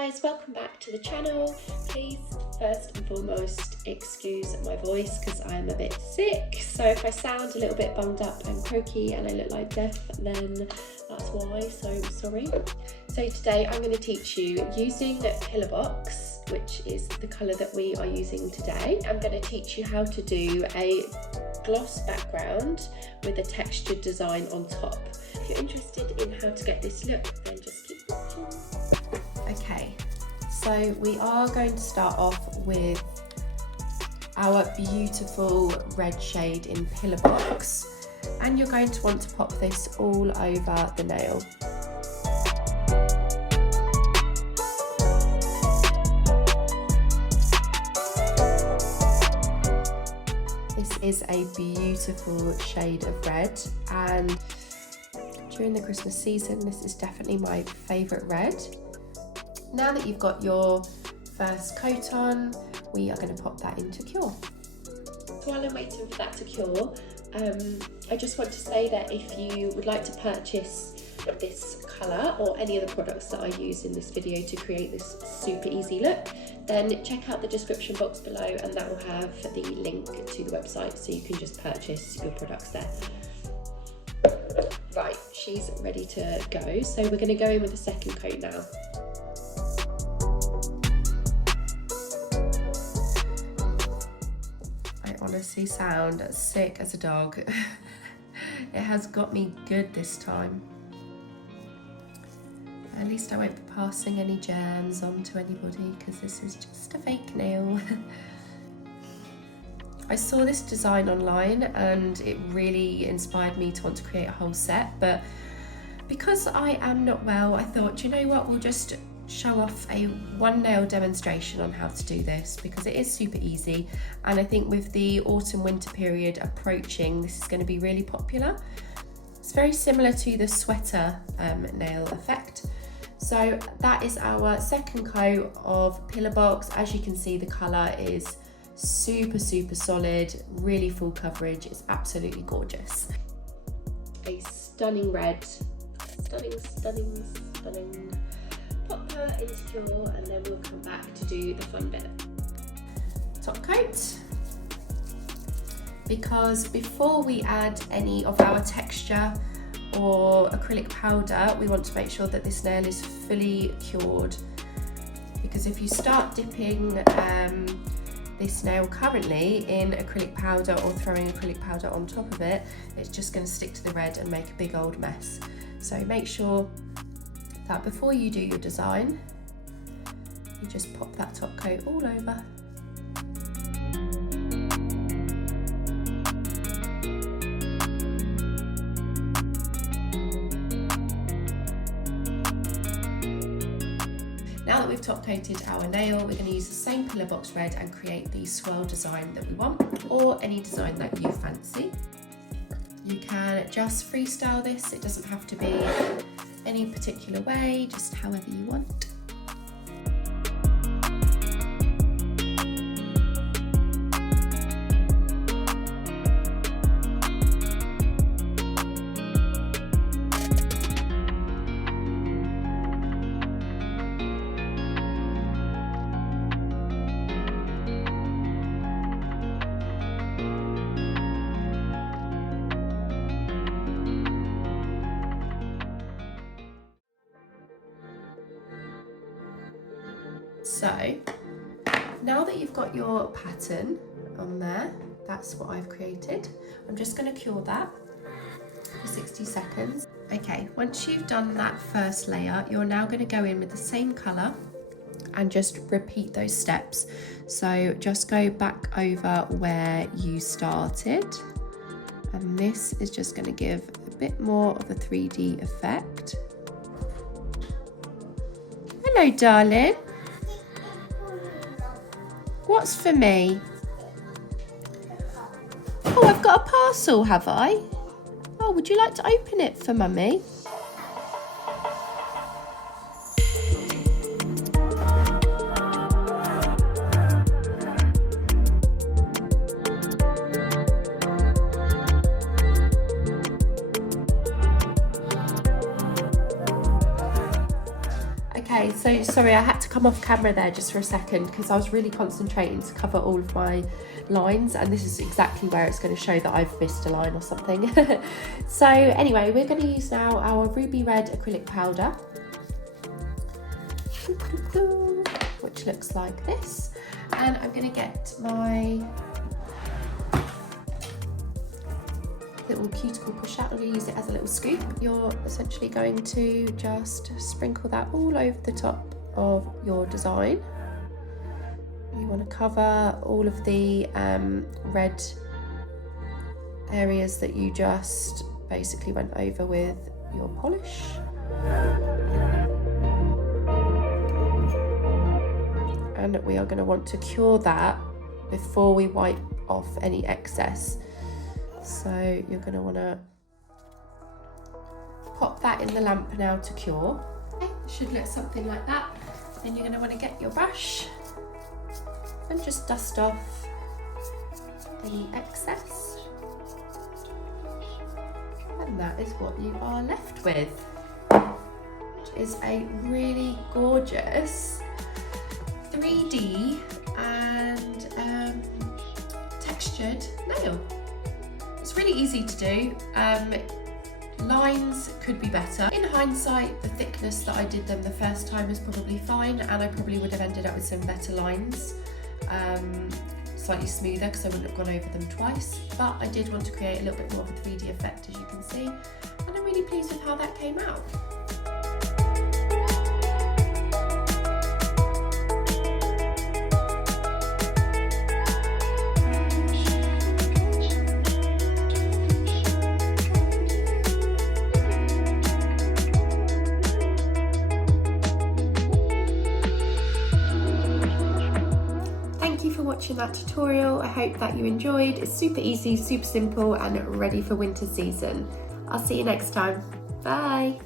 guys, welcome back to the channel. Please first and foremost excuse my voice because I'm a bit sick, so if I sound a little bit bunged up and croaky and I look like death, then that's why, so I'm sorry. So today I'm going to teach you using Pillar Box, which is the colour that we are using today. I'm going to teach you how to do a gloss background with a textured design on top. If you're interested in how to get this look, then just keep watching. Okay, so we are going to start off with our beautiful red shade in Pillar Box, and you're going to want to pop this all over the nail. This is a beautiful shade of red, and during the Christmas season this is definitely my favourite red. Now that you've got your first coat on, we are going to pop that into cure. So while I'm waiting for that to cure, I just want to say that if you would like to purchase this colour or any of the products that I use in this video to create this super easy look, then check out the description box below and that will have the link to the website so you can just purchase your products there. Right, she's ready to go, so we're going to go in with the second coat now. I honestly sound as sick as a dog. It has got me good this time. At least I won't be passing any germs on to anybody because this is just a fake nail. I saw this design online and it really inspired me to want to create a whole set, but because I am not well, I thought, you know what, we'll just show off a one nail demonstration on how to do this because it is super easy, and I think with the autumn winter period approaching, this is going to be really popular. It's very similar to the sweater nail effect. So that is our second coat of Pillar Box. As you can see, the colour is super solid, really full coverage. It's absolutely gorgeous. A stunning red, stunning. Pop her into cure and then we'll come back to do the fun bit. Top coat. Because before we add any of our texture or acrylic powder, we want to make sure that this nail is fully cured, because if you start dipping this nail currently in acrylic powder or throwing acrylic powder on top of it, it's just going to stick to the red and make a big old mess. So make sure that before you do your design, you just pop that top coat all over. Now that we've top coated our nail, we're going to use the same Pillar Box red and create the swirl design that we want, or any design that you fancy. You can just freestyle this, it doesn't have to be any particular way, just however you want. So now that you've got your pattern on there, that's what I've created. I'm just going to cure that for 60 seconds. Okay, once you've done that first layer, you're now going to go in with the same colour and just repeat those steps. So just go back over where you started, and this is just going to give a bit more of a 3D effect. Hello, darling. What's for me? Oh, I've got a parcel, have I? Oh, would you like to open it for Mummy? Okay, so sorry, I had to come off camera there just for a second because I was really concentrating to cover all of my lines, and this is exactly where it's going to show that I've missed a line or something. So anyway, we're going to use now our ruby red acrylic powder, which looks like this, and I'm going to get my little cuticle push out. I'm going to use it as a little scoop. You're essentially going to just sprinkle that all over the top of your design. You want to cover all of the red areas that you just basically went over with your polish. And we are going to want to cure that before we wipe off any excess. So you're going to want to pop that in the lamp now to cure. Okay, it should look something like that. Then you're going to want to get your brush and just dust off any excess. And that is what you are left with, which is a really gorgeous 3D and textured nail. It's really easy to do. Lines could be better. In hindsight, the thickness that I did them the first time is probably fine, and I probably would have ended up with some better lines, slightly smoother because I wouldn't have gone over them twice, but I did want to create a little bit more of a 3D effect, as you can see, and I'm really pleased with how that came out. Watching that tutorial. I hope that you enjoyed. It's super easy, super simple, and ready for winter season. I'll see you next time. Bye.